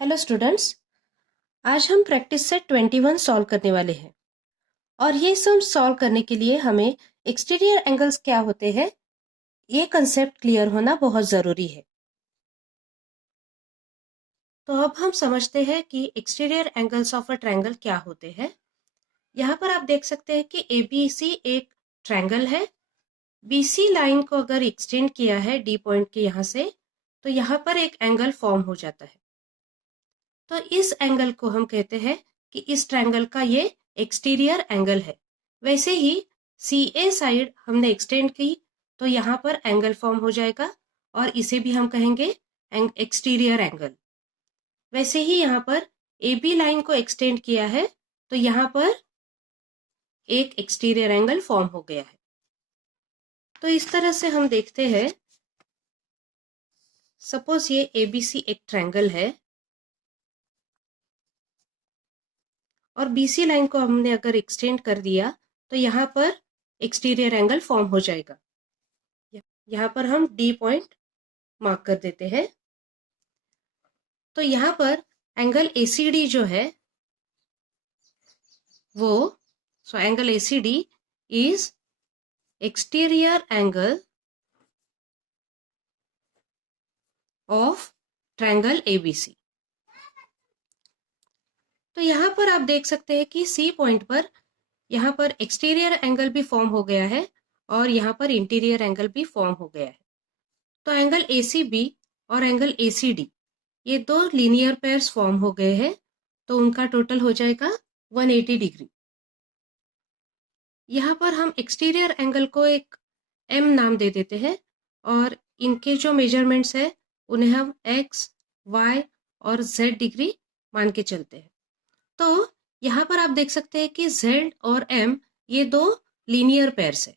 Hello students, आज हम practice set 21 solve करने वाले हैं और ये सब सॉल्व करने के लिए हमें एक्सटीरियर एंगल्स क्या होते हैं ये कंसेप्ट क्लियर होना बहुत ज़रूरी है। तो अब हम समझते हैं कि exterior angles of a triangle क्या होते हैं। यहाँ पर आप देख सकते हैं कि ABC एक ट्रायंगल है। BC लाइन को अगर एक्सटेंड किया है D पॉइंट के यहाँ से, तो यहाँ पर एक एंगल फॉर्म हो जाता है। तो इस एंगल को हम कहते हैं कि इस ट्रायंगल का ये एक्सटीरियर एंगल है। वैसे ही CA साइड हमने एक्सटेंड की तो यहाँ पर एंगल फॉर्म हो जाएगा और इसे भी हम कहेंगे एक्सटीरियर एंगल। वैसे ही यहाँ पर AB लाइन को एक्सटेंड किया है तो यहाँ पर एक एक्सटीरियर एंगल फॉर्म हो गया है। तो इस तरह से हम देखते हैं, सपोज ये ABC एक ट्रायंगल है और BC लाइन को हमने अगर एक्सटेंड कर दिया तो यहाँ पर एक्सटीरियर एंगल फॉर्म हो जाएगा। यहाँ पर हम D पॉइंट मार्क कर देते हैं। तो यहाँ पर एंगल ACD जो है वो angle ACD is exterior angle of triangle ABC। तो यहाँ पर आप देख सकते हैं कि C पॉइंट पर यहाँ पर एक्सटीरियर एंगल भी फॉर्म हो गया है और यहाँ पर इंटीरियर एंगल भी फॉर्म हो गया है। तो एंगल ACB और एंगल ACD ये दो लीनियर पेयर्स फॉर्म हो गए हैं, तो उनका टोटल हो जाएगा 180 डिग्री। यहाँ पर हम एक्सटीरियर एंगल को एक M नाम दे देते हैं और इनके जो मेजरमेंट्स है उन्हें हम X, Y और Z डिग्री मान के चलते हैं। तो यहाँ पर आप देख सकते हैं कि Z और M ये दो लीनियर पेयर्स है।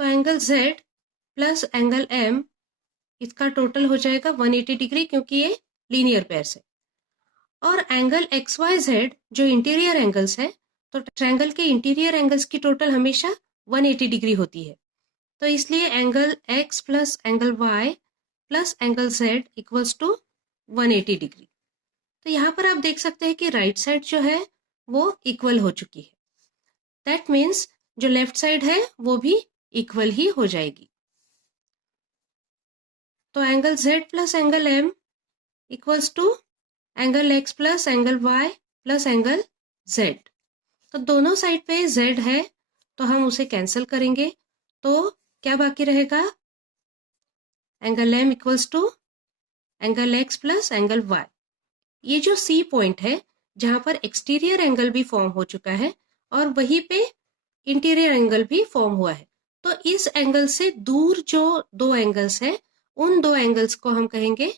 तो angle Z plus angle M इसका टोटल हो जाएगा 180 डिग्री, क्योंकि ये लीनियर पेयर्स है। और एंगल XYZ जो इंटीरियर एंगल्स है, तो ट्रायंगल के इंटीरियर एंगल्स की टोटल हमेशा 180 डिग्री होती है। तो इसलिए angle X plus angle Y plus angle Z equals to 180 degree. तो यहाँ पर आप देख सकते हैं कि राइट साइड जो है वो इक्वल हो चुकी है। दैट मीन्स जो लेफ्ट साइड है वो भी इक्वल ही हो जाएगी। तो angle Z plus angle M equals to angle X plus angle Y plus angle Z। तो दोनों साइड पे Z है तो हम उसे कैंसिल करेंगे, तो क्या बाकी रहेगा? Angle M equals to angle X plus angle Y। ये जो C पॉइंट है जहां पर एक्सटीरियर एंगल भी फॉर्म हो चुका है और वहीं पे इंटीरियर एंगल भी फॉर्म हुआ है, तो इस एंगल से दूर जो दो एंगल्स हैं उन दो एंगल्स को हम कहेंगे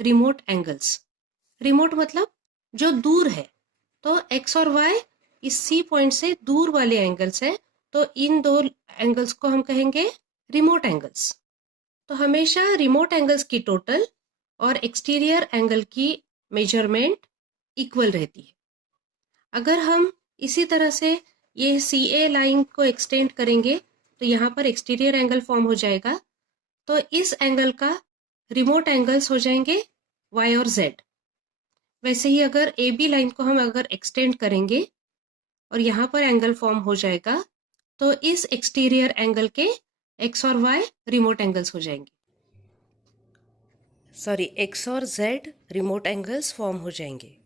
रिमोट एंगल्स। रिमोट मतलब जो दूर है, तो X और Y इस C पॉइंट से दूर वाले एंगल्स हैं, तो इन दो एंगल्स को हम कहेंगे रिमोट एंगल्स। तो हमेशा रिमोट एंगल्स की टोटल और एक्सटीरियर एंगल की मेजरमेंट इक्वल रहती है। अगर हम इसी तरह से ये CA लाइन को एक्सटेंड करेंगे तो यहाँ पर एक्सटीरियर एंगल फॉर्म हो जाएगा, तो इस एंगल का रिमोट एंगल्स हो जाएंगे Y और Z। वैसे ही अगर AB लाइन को हम अगर एक्सटेंड करेंगे और यहाँ पर एंगल फॉर्म हो जाएगा, तो इस एक्सटीरियर एंगल के X और Y रिमोट एंगल्स हो जाएंगे। X और Z रिमोट एंगल्स फॉर्म हो जाएंगे।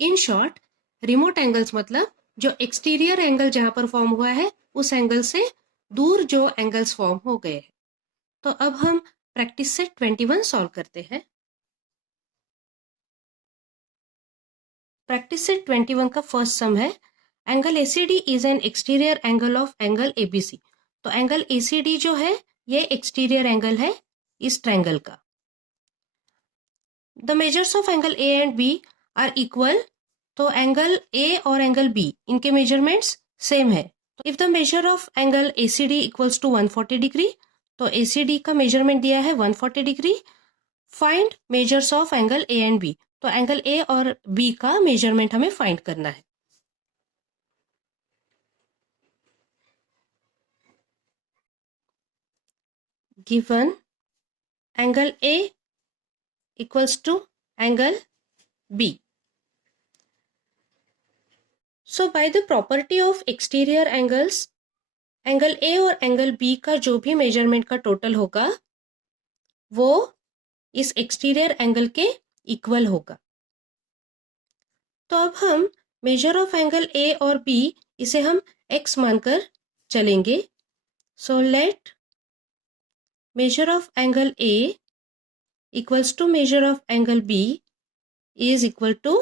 इन शॉर्ट, रिमोट एंगल्स मतलब जो एक्सटीरियर एंगल जहां पर फॉर्म हुआ है उस एंगल से दूर जो एंगल्स फॉर्म हो गए हैं। तो अब हम प्रैक्टिस सेट 21 सॉल्व करते हैं। प्रैक्टिस सेट 21 का फर्स्ट सम है, angle ACD is an exterior angle of angle ABC। तो एंगल ACD जो है ये एक्सटीरियर एंगल है इस ट्रायंगल का। The measures of angle A and B are equal. तो एंगल A और एंगल B इनके मेजरमेंट्स सेम है। If the measure of angle ACD equals to 140 degree, तो ACD का मेजरमेंट दिया है 140 degree. Find measures of angle A and B। तो angle A और B का मेजरमेंट हमें फाइंड करना है। Given angle A equals to angle B. So by the property of exterior angles, angle A और एंगल बी का जो भी मेजरमेंट का टोटल होगा वो इस एक्सटीरियर एंगल के इक्वल होगा। तो अब हम मेजर ऑफ एंगल ए और बी इसे हम x मानकर चलेंगे। So let measure of angle A equals to measure of angle B is equal to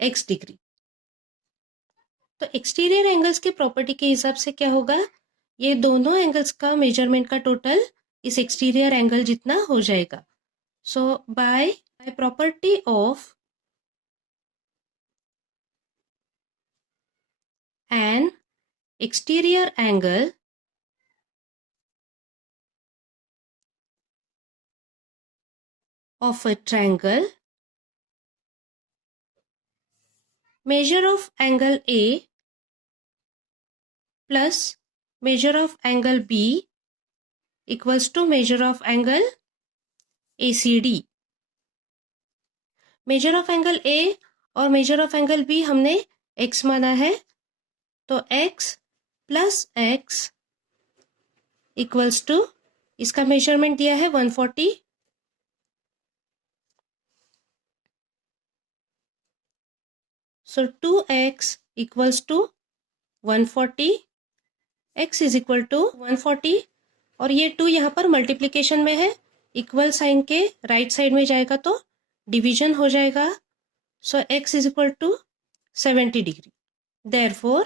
x degree. तो एक्सटीरियर एंगल्स के प्रॉपर्टी के हिसाब से क्या होगा, ये दोनों एंगल्स का मेजरमेंट का टोटल इस एक्सटीरियर एंगल जितना हो जाएगा। So by property of an exterior angle of a triangle, measure of angle A plus measure of angle B equals to measure of angle ACD। measure of angle A और measure of angle B हमने x माना है, तो x plus x equals to, इसका measurement दिया है 140, so 2x equals to 140, x is equal to 140 और ये 2 यहाँ पर मल्टीप्लिकेशन में है, इक्वल साइन के राइट साइड में जाएगा तो डिवीजन हो जाएगा। सो x is equal to 70 degree. Therefore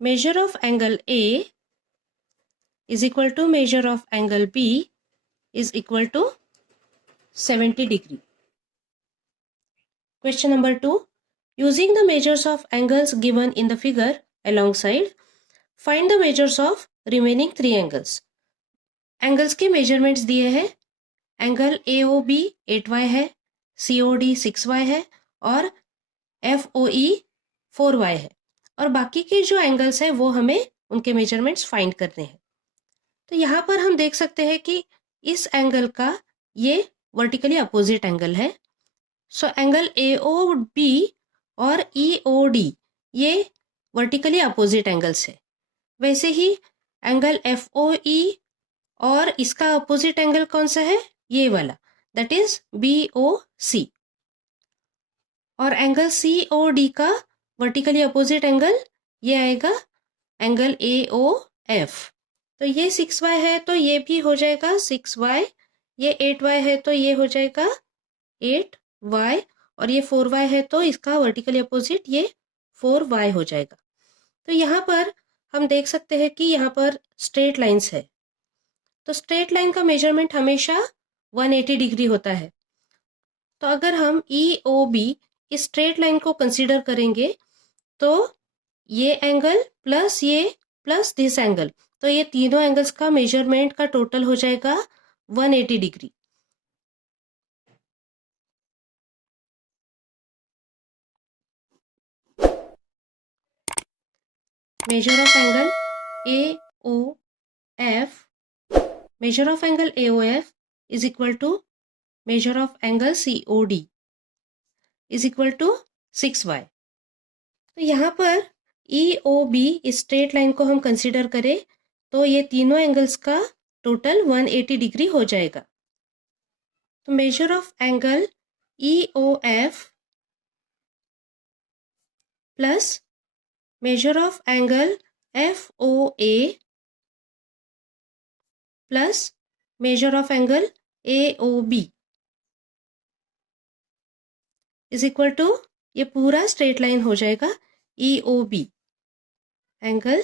measure of angle A is equal to measure of angle B is equal to 70 degree. Question number 2. Using the measures of angles given in the figure alongside, find the measures of remaining 3 angles. Angles के measurements दिए हैं, angle AOB 8y है, COD 6y है और FOE 4y है, और बाकी के जो एंगल्स हैं वो हमें उनके मेजरमेंट्स फाइंड करने हैं। तो यहाँ पर हम देख सकते हैं कि इस एंगल का ये वर्टिकली अपोजिट एंगल है। सो एंगल AOB और EOD ये वर्टिकली अपोजिट एंगल्स है। वैसे ही एंगल FOE और इसका अपोजिट एंगल कौन सा है, ये वाला, दैट इज BOC। और एंगल COD का वर्टिकली अपोजिट एंगल ये आएगा एंगल AOF। तो ये 6y है तो ये भी हो जाएगा 6y, ये 8y है तो ये हो जाएगा 8y और ये 4y है तो इसका वर्टिकली अपोजिट ये 4y हो जाएगा। तो यहाँ पर हम देख सकते हैं कि यहाँ पर स्ट्रेट लाइंस है, तो स्ट्रेट लाइन का मेजरमेंट हमेशा 180 डिग्री होता है। तो अगर हम EOB इस स्ट्रेट लाइन को कंसीडर करेंगे तो ये एंगल प्लस ये प्लस दिस एंगल, तो ये तीनों एंगल्स का मेजरमेंट का टोटल हो जाएगा 180 degree. measure of angle AOF, measure of angle AOF is equal to measure of angle COD is equal to 6y। तो यहाँ पर EOB इस स्ट्रेट लाइन को हम कंसीडर करें तो ये तीनों एंगल्स का टोटल 180 डिग्री हो जाएगा। तो measure of angle EOF plus measure of angle FOA plus measure of angle AOB is equal to, ये पूरा स्ट्रेट लाइन हो जाएगा EOB, एंगल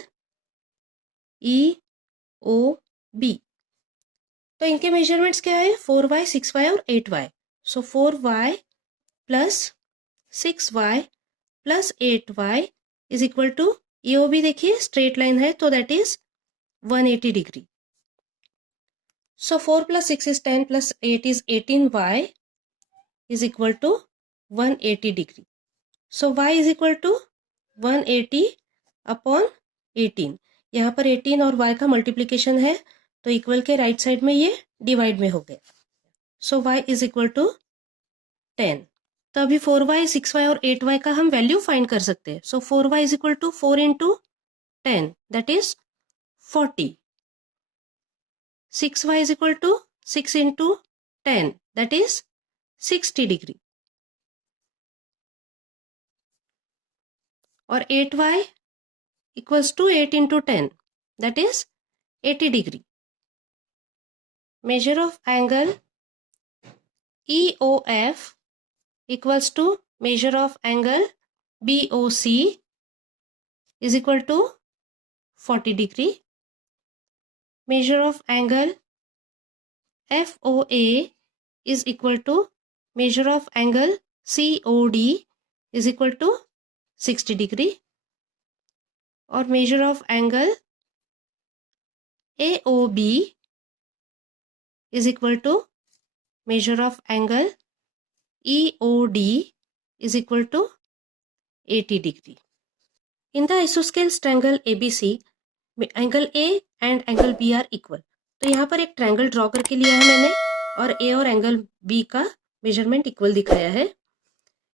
EOB। तो इनके मेजरमेंट्स क्या है, 4y 6y और 8y। So 4y plus 6y plus 8y is equal to, EOB देखिए स्ट्रेट लाइन है तो that is 180 degree. So 4 plus 6 is 10 plus 8 is 18y is equal to 180 degree. So y is equal to 180 upon 18, यहाँ पर 18 और y का multiplication है तो equal के राइट साइड में ये डिवाइड में हो गया। सो y is equal to 10। तो अभी 4y, 6y और 8y का हम वैल्यू फाइंड कर सकते हैं। So 4y is equal to 4 into 10, that is 40. 6y is equal to 6 into 10, that is 60 degree. और 8y equals to 8 into 10, that is 80 degree. Measure of angle EOF equals to measure of angle BOC is equal to 40 degree. Measure of angle FOA is equal to measure of angle COD is equal to 60 degree. और measure of angle AOB is equal to measure of angle EOD is equal to 80 degree. In the isosceles triangle ABC, angle A and angle B are equal. तो यहाँ पर एक triangle draw करके लिया है मैंने और A और एंगल B का मेजरमेंट इक्वल दिखाया है.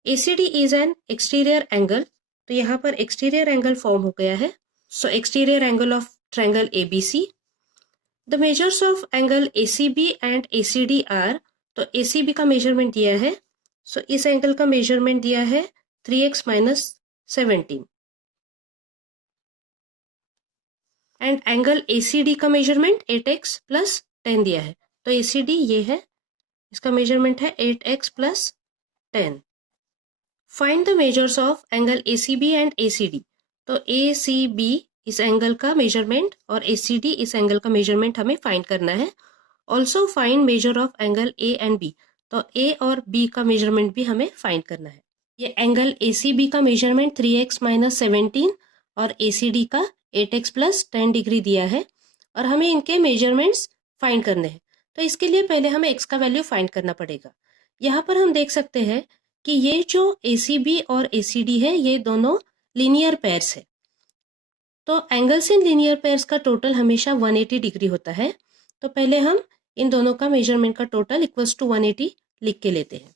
ACD is an exterior angle. तो यहाँ पर एक्सटीरियर एंगल फॉर्म हो गया है. So exterior angle of triangle ABC. The measures of angle ACB and ACD are, तो ACB का मेजरमेंट दिया है. सो इस एंगल का मेजरमेंट दिया है 3x minus 17. And angle ACD का मेजरमेंट 8x plus 10 दिया है. तो ACD ये है, इसका मेजरमेंट है 8x plus 10. Find the measures of angle ACB and ACD. तो ACB इस एंगल का मेजरमेंट और ACD इस एंगल का मेजरमेंट हमें फाइंड करना है. Also find major of angle A and B. तो A और B का मेजरमेंट भी हमें फाइंड करना है. ये एंगल ACB का मेजरमेंट 3x minus 17 और ACD का 8x plus 10 डिग्री दिया है और हमें इनके मेजरमेंट्स फाइंड करने हैं. तो इसके लिए पहले हमें x का वैल्यू फाइंड करना पड़ेगा. यहाँ पर हम देख सकते हैं कि ये जो ACB और ACD है ये दोनों लीनियर पेयर्स है. तो एंगल्स इन लीनियर पेयर्स का टोटल हमेशा 180 डिग्री होता है. तो पहले हम इन दोनों का मेजरमेंट का टोटल इक्वल्स टू 180 लिख के लेते हैं.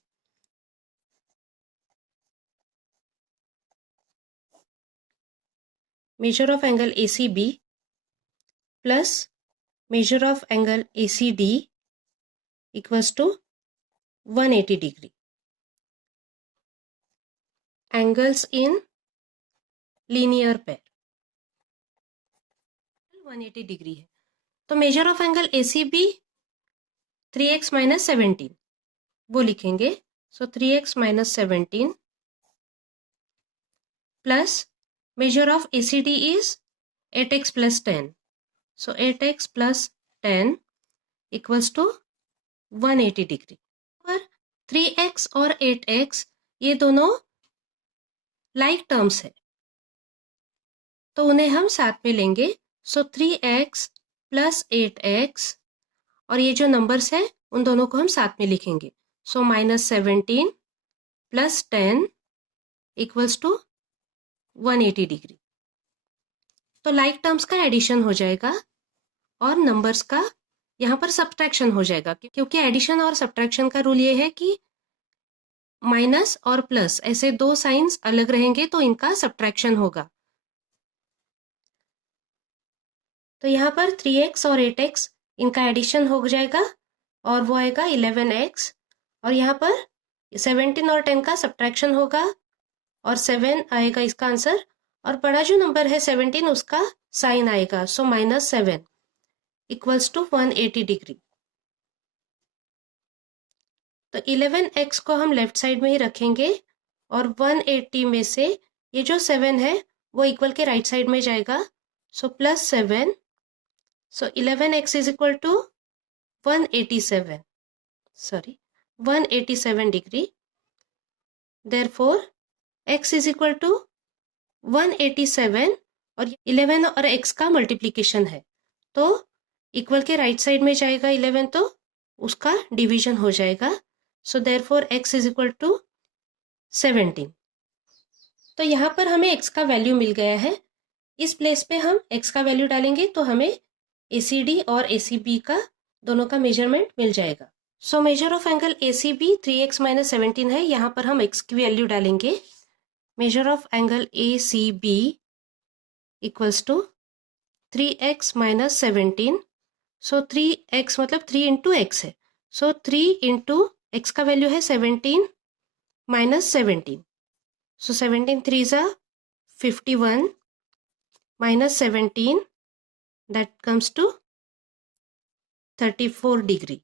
measure of angle ACB plus measure of angle ACD equals to 180 degree. Angles in linear pair 180 degree है. तो measure of angle ACB 3x minus 17 वो लिखेंगे. So 3x minus 17 plus measure of ACD is 8x plus 10. So 8x plus 10 equals to 180 degree. पर 3x और 8x ये दोनों like terms है तो उन्हें हम साथ में लेंगे. सो 3x plus 8x और ये जो नंबर्स हैं उन दोनों को हम साथ में लिखेंगे. सो -17 plus 10 equals to 180 डिग्री. तो लाइक टर्म्स का एडिशन हो जाएगा और नंबर्स का यहाँ पर सब्ट्रैक्शन हो जाएगा क्योंकि एडिशन और सब्ट्रैक्शन का रूल ये है कि माइनस और प्लस ऐसे दो साइंस अलग रहेंगे तो इनका सब्ट्रैक्शन होगा. तो यहाँ पर 3x और 8x इनका एडिशन हो जाएगा और वो आएगा 11x और यहाँ पर 17 और 10 का सब्ट्रैक्शन होगा और 7 आएगा इसका आंसर और बड़ा जो नंबर है 17 उसका साइन आएगा. सो -7 इक्वल्स टू 180 डिग्री. तो 11x को हम लेफ्ट साइड में ही रखेंगे और 180 में से ये जो 7 है वो इक्वल के राइट साइड में जाएगा. So +7. So 11x is equal to 187 degree. Therefore x is equal to 187 और 11 और x का मल्टीप्लीकेशन है तो इक्वल के राइट साइड में जाएगा 11 तो उसका डिवीजन हो जाएगा. So therefore x is equal to 17. तो यहाँ पर हमें x का वैल्यू मिल गया है. इस प्लेस पे हम x का वैल्यू डालेंगे तो हमें ACD और ACB का दोनों का मेजरमेंट मिल जाएगा. So measure of angle ACB 3x minus 17 है, यहाँ पर हम x की वैल्यू डालेंगे. Measure of angle ACB equals to 3x minus 17. So 3x मतलब 3 इंटू एक्स है. सो 3 इंटू एक्स का वैल्यू है 17 माइनस 17. सो 17 3 ज़ा 51 minus 17 that comes to 34 degree.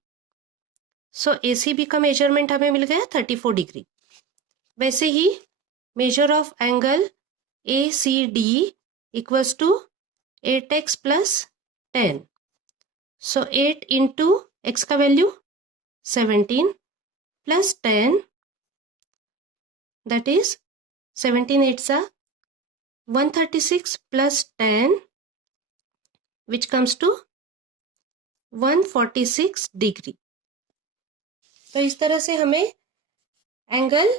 So ACB का मेजरमेंट हमें मिल गया 34 डिग्री. वैसे ही major of angle ACD equals to 8x plus 10. So 8 into x का वैल्यू 17 प्लस 10 दैट इज 17 8 सा 136 plus 10 which comes to 146 degree. तो इस तरह से हमें एंगल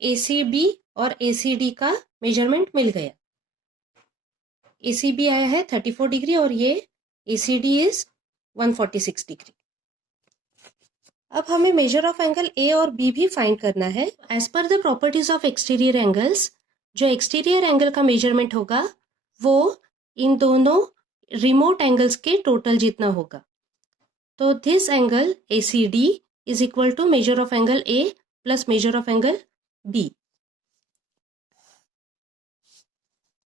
ACB और ACD का मेजरमेंट मिल गया. ACB आया है 34 डिग्री और ये ACD इज 146 डिग्री. अब हमें मेजर ऑफ एंगल A और B भी फाइंड करना है. As per the properties of exterior angles, जो एक्सटीरियर एंगल का मेजरमेंट होगा वो इन दोनों रिमोट एंगल्स के टोटल जितना होगा. तो this angle ACD is equal to measure of angle A plus measure of angle B.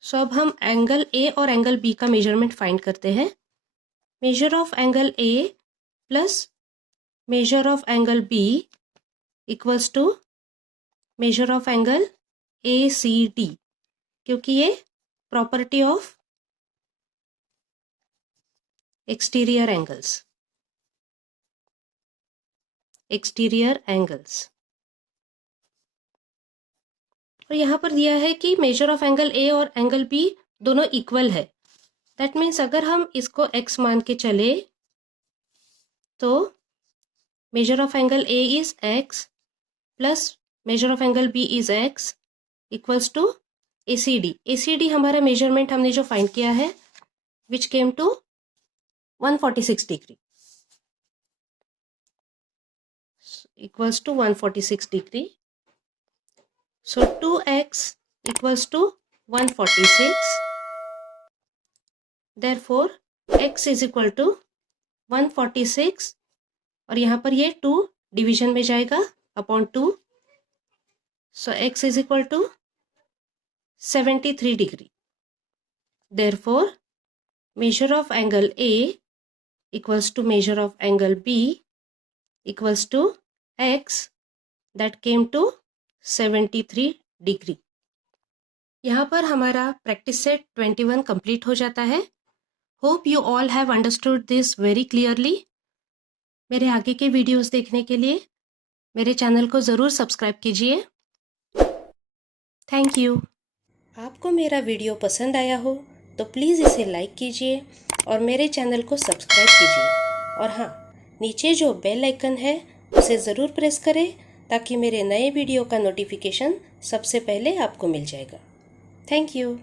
So अब हम एंगल A और एंगल B का मेजरमेंट फाइंड करते हैं. Measure of angle A plus measure of angle B equals to measure of angle ACD, क्योंकि ये property of exterior angles. और यहाँ पर दिया है कि मेजर ऑफ एंगल A और एंगल B दोनों इक्वल है. दैट मीन्स अगर हम इसको x मान के चले तो measure of angle A is x plus measure of angle B is x equals to ACD. ACD हमारा मेजरमेंट हमने जो फाइंड किया है which came to 146 degree equals to 146 degree. So 2x equals to 146. Therefore x is equal to 146 और यहाँ पर ये 2 division में जाएगा upon 2. So x is equal to 73 degree. Therefore measure of angle A equals to measure of angle B equals to x that came to 73 degree. यहाँ पर हमारा practice set 21 complete हो जाता है. Hope you all have understood this very clearly. मेरे आगे के videos देखने के लिए मेरे चैनल को ज़रूर सब्सक्राइब कीजिए. Thank you. आपको मेरा वीडियो पसंद आया हो तो प्लीज़ इसे लाइक कीजिए और मेरे चैनल को सब्सक्राइब कीजिए. और हाँ, नीचे जो बेल आइकन है उसे ज़रूर प्रेस करें ताकि मेरे नए वीडियो का नोटिफिकेशन सबसे पहले आपको मिल जाएगा. Thank you.